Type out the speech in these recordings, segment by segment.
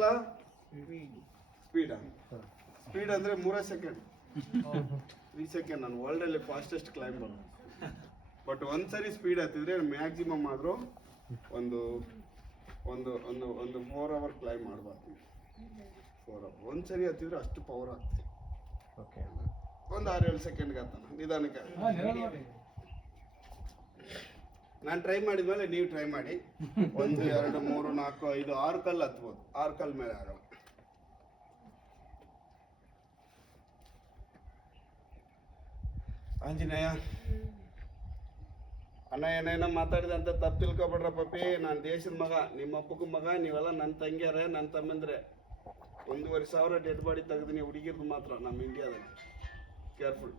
ಗೊತ್ತಲ್ಲ speed speed ಅಂದರೆ 3 second 3 second. ನಾನು ವರ್ಲ್ಡಲ್ಲಿ ಫಾಸ್ಟೆಸ್ಟ್ ಕ್ಲೈಂಬರ್. ಬಟ್ ಒಂದ್ಸರಿ ಸ್ಪೀಡ್ ಹತ್ತಿದ್ರೆ ಮ್ಯಾಕ್ಸಿಮಮ್ ಆದರೂ ಒಂದು ಒಂದು ಒಂದು ಒಂದು 4 ಅವರ್ ಕ್ಲೈಂಬ್ ಮಾಡಬಾರ್ದು. 4 ಅವರ್ ಒಂದ್ಸರಿ ಹತ್ತಿದ್ರೆ ಅಷ್ಟು ಪವರ್ ಆಗ್ತದೆ. ಓಕೆ, ಒಂದು 6-7 ಸೆಕೆಂಡ್ಗೆ ಹತ್ತಾನ ನಿಧಾನಕ್ಕೆ. ನಾನು ಟ್ರೈ ಮಾಡಿದ್ಮೇಲೆ ನೀವು ಟ್ರೈ ಮಾಡಿ. 1 2 3 4 5 6 ಕಲ್ಲು ಹತ್ಬೋದು. 6 ಕಲ್ಲು ಮೇಲೆ ಆಗಲ್ಲ. ಆಂಜನೇಯ ಅಣ್ಣ ಏನೇನೋ ಮಾತಾಡಿದೆ ಅಂತ ತಪ್ಪು ತಿಳ್ಕೊಬೇಡ್ರ ಪಪ್ಪಿ. ನಾನು ದೇಶದ ಮಗ, ನಿಮ್ಮ ಅಪ್ಪಗೂ ಮಗ, ನೀವೆಲ್ಲ ನನ್ನ ತಂಗಿಯರೇ, ನನ್ನ ತಮ್ಮಂದ್ರೆ. 1,500 ಡೆಡ್ ಬಾಡಿ ತೆಗೆದಿನಿ ಹುಡುಗಿರ್ದು ಮಾತ್ರ ನಮ್ಮ ಇಂಡಿಯಾದಲ್ಲಿ. ಕೇರ್ಫುಲ್.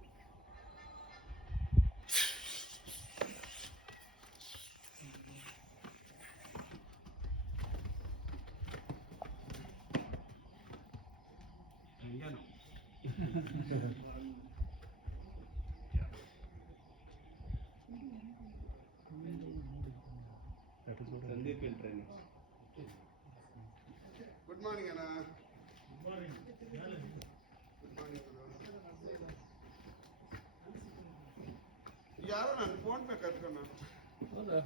ಸಂದೀಪ್ ಇನ್ ಟ್ರೈನಿಂಗ್. ಗುಡ್ ಮಾರ್ನಿಂಗ್ ಅಣ್ಣ. Good morning. ಯಾರೋ ನಾನು ಫೋನ್ ಪೇ ಕಟ್ಕೊಂಡು ಹೌದಾ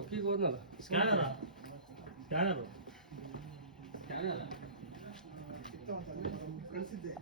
ಒಕ್ಕಿಗೆ ಹೋದ್ನಲ್ಲ ಸ್ಕ್ಯಾನರು ಸ್ಕ್ಯಾನರ್ ಕಳಿಸಿದ್ದೆ.